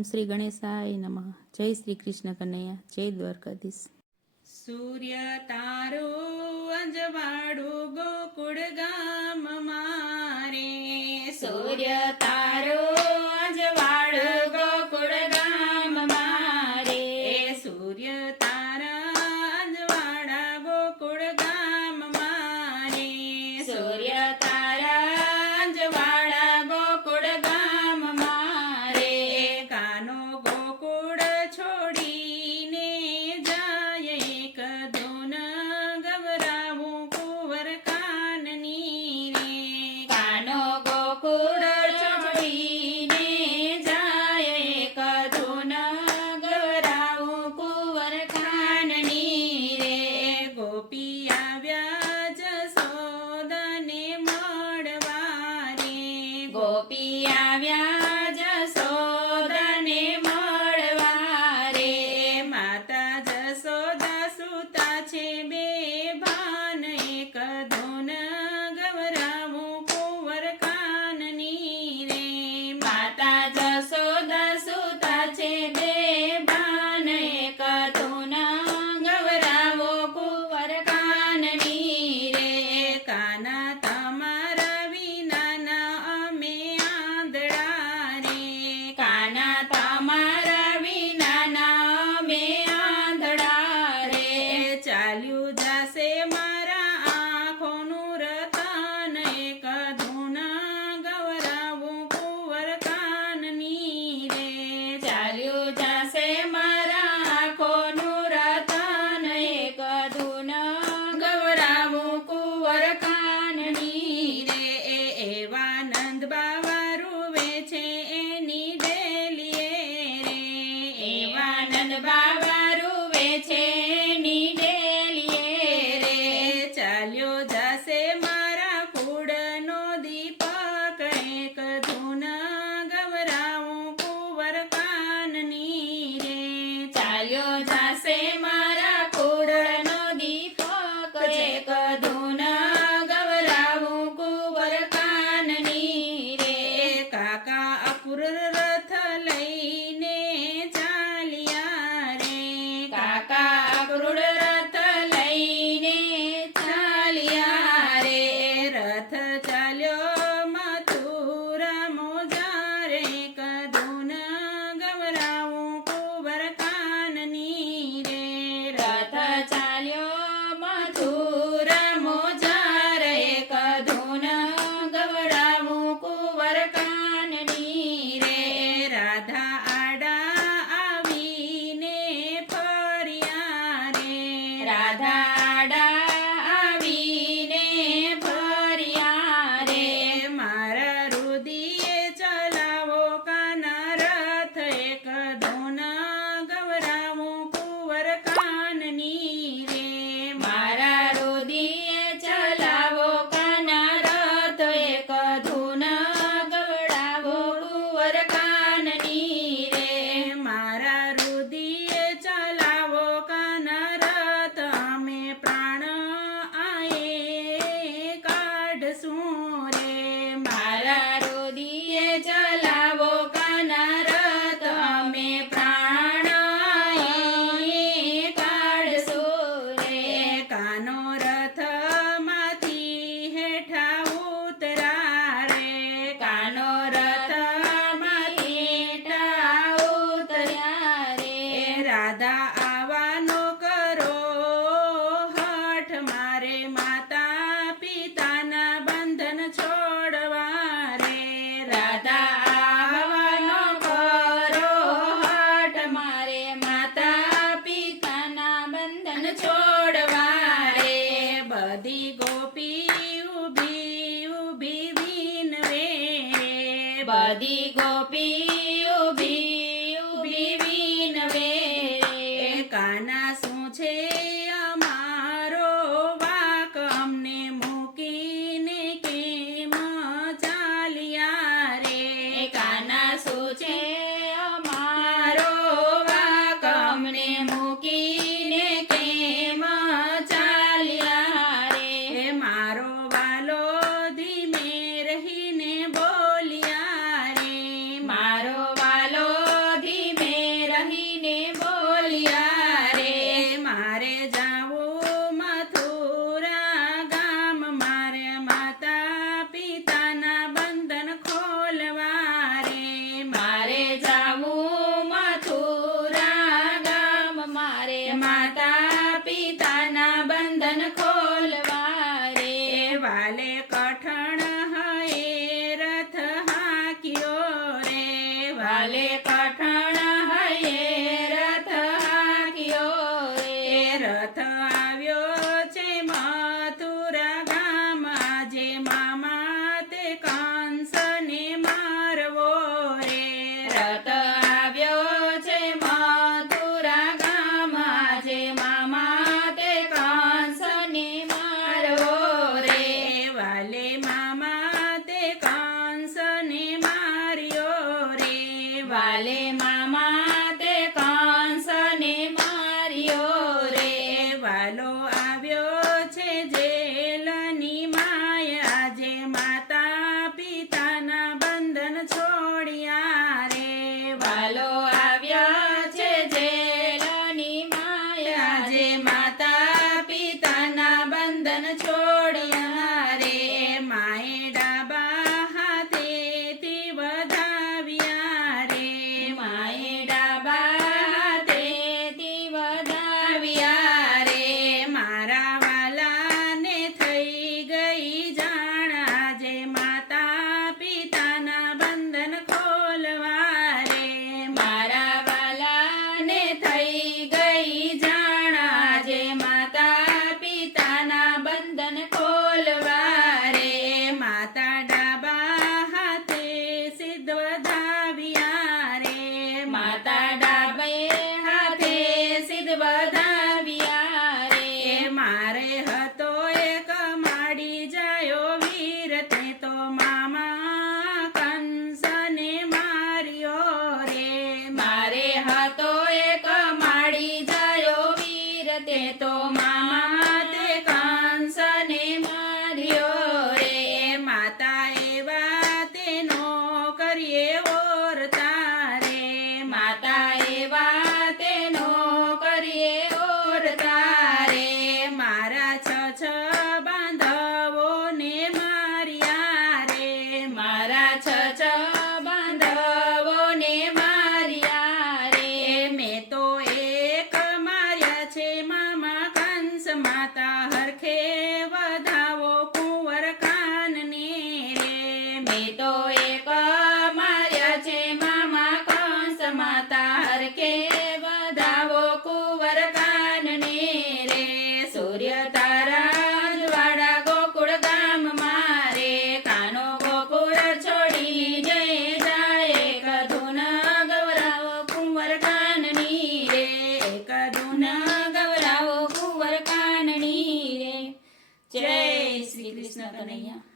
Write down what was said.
ઓમ શ્રી ગણેશાય નમઃ. જય શ્રી કૃષ્ણ કનૈયા, જય દ્વારકાધીશ. સૂર્ય તારો અંજવાળું ગોકુળ ગામ મારે, સૂર્ય તારો અંજવાળું ગોકુળ ગામ મારે, સૂર્ય તારા અંજવાળા ગોકુળ ગામ મારે, સૂર્ય તારા અંજવાળા ગોકુળ ગામ મારે, કાનો ગોકુળ છોડીને જાય એક ધૂન ગવરાવું કુંવર કાનની રે, કાનો ગોકુળ છોડીને જાય કધુન ગવરાવું કુંવર ખાનની રે, ગોપી આવ્યા જશોદાને મળવા રે, ગોપી આવ્યા જશોદાને મળવા રે, માતા જશોદા સુતા છે બે ભાન એક ધૂન ગવરાવું કુંવર કાનની રે, માતા જશોદા સુતા છે બે ભાન એક ધૂન ગવરાવો કુંવર કાનની રે, કાના તમારા વિનાના અમે આંધળા રે, કાના તમારા વિનાના અમે આંધળા રે, ચાલ્યું જાશે મારા આંખોનું રતન એક ધૂન ગવરાવું કુંવર કાનની રે, ચાલ્યું જાશે મારા આંખોનું રતન એક ધૂન ગવરાવું કુંવર કાનની રે, એવા નંદ બાવા રૂવે છે એની ડેલીએ રે, એવા નંદ બાવા રૂવે છે ની ડેલીએ રે, ચાલ્યો જાશે મારા કુળનો દીપક એક ધૂન ગવરાવું કુંવર કાનની રે, ચાલ્યો જાશે મારા કુળનો દીપક એક ધૂન ગવરાવું કુંવર કાનની રે, કાકા અપુર રથ લઈને ચાલ્યા રે, કાકા અક્રૂર રથ લઈને ચાલ્યા રે, રથ ચાલ્યો મથુરા મોજારે કધૂન ગવરાવું કુંવર કાનની રે, રથ ચાલ્યો મથુરા મોજાર એક ધૂન ગવરાવું કુંવર કાનની રે, રાધા આડા આવીને ફર્યા રે, રાધા આડા આવીને ફર્યા રે, મારા રુદિયે ચલાવો કાના રથ એક ધૂન ગવરાવું કુંવર કાનની રે, મારા રુદિયે ચલાવો કાના રથ એક ધૂન ગવડાવો કુંવર કાનની રે, મારા રુદિયે ચલાવો કાના રથ અમે પ્રાણ આયે કાઢશું રે, મારા રુદિયે ચલાવો કાના રથ અમે પ્રાણ આયે કાઢશું રે, કાનો રથ માંથી હેઠા ઉતરા રે, કાનો રથ હેઠા ઉતર્યા રે, રાધા આવવાનો કરો હઠ મારે માતા પિતાના બંધન છોડવા રે, રાધા આવવાનો કરો હઠ મારે માતા પિતાના બંધન છોડવા રે, બધી ગોપી ઊભી ઊભી વિનવે રે, બધી ગોપી ઊભી ઊભી વિનવે રે, કાના શું છે અમારો વાક અમને મૂકીને કેમ ચાલ્યા રે, કાના શું છે અમારો વાક અમને મૂકીને કેમ ચાલ્યા રે, મારો વાલો ધીમે રહીને બોલ્યા રે, વાલો આવ્યો છે જેલની માય આજે માતા પિતાના બંધન છોડ્યા રે વાલો આવ્યો છે જેલની માય આજે માતા પિતાના બંધન છોડ્યા રે માએ ડાબા હાથેથી વધાવ્યા રે માએ ડાબા હાથેથી વધાવ્યા રે મારા વાલાને થઈ ગઈ જાણ આજે માતા પિતાના બંધન ખોલવા રે મારા વાલાને થઈ ગઈ જાણ આજે માતા પિતાના બંધન ખોલવા રે માતા ડાબા હાથે સિદ્ધ વધાવ્યા રે માતા ડાબે હાથે સિદ્ધ વધાવ્યા રે મારે હતો એક માડી જાયો વીર તે તો મામા કંસને માર્યો રે મારે હતો એક માડી જાયો વીર તે તો મામા તે કંસને માર્યો રે માતા એવા તેનો કરીએ ઓરતા રે માતા એવા તેનો કરીએ ઓરતા રે મારા છ બાંધવોને માર્યા રે મારા છ બાંધવોને માર્યા રે મેં તો એક માર્યા છે મામા કંસ માતા હરખે વધાવો કુંવર કાનને રે મેં તો એક માર્યા છે મામા કંસ માતા હરખે વધાવો કુંવર કાનને રે સૂર્ય તારા જ્વાળા ગોકુળ ગામ મારે કાનો ગોકુળ છોડી જય જાય કધુન ગૌરાવો કુંવર કાનની રે કધુન ગૌરાવો કુંવર કાનની રે જય શ્રી કૃષ્ણ કનૈયા